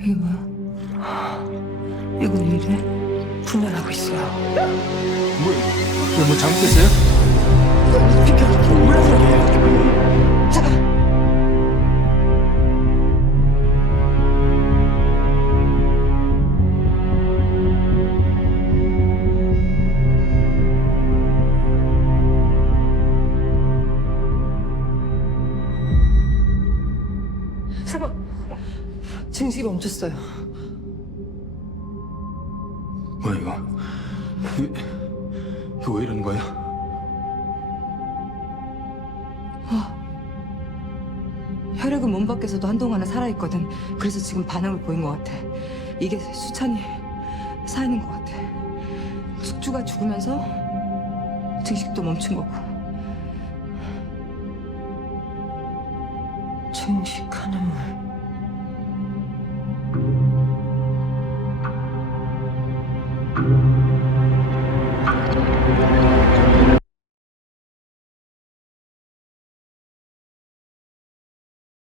이게 뭐야? 이건 왜 이래? 분열하고 있어요. 뭐 잘못됐어요? 비켜, 몰라서 그래. 잠깐. 잠깐. 증식이 멈췄어요. 뭐야 이거? 이거 왜 이러는 거야? 혈액은 몸 밖에서도 한동안은 살아있거든. 그래서 지금 반응을 보인 것 같아. 이게 수찬이 살아있는 것 같아. 숙주가 죽으면서 증식도 멈춘 거고. 증식하는 물.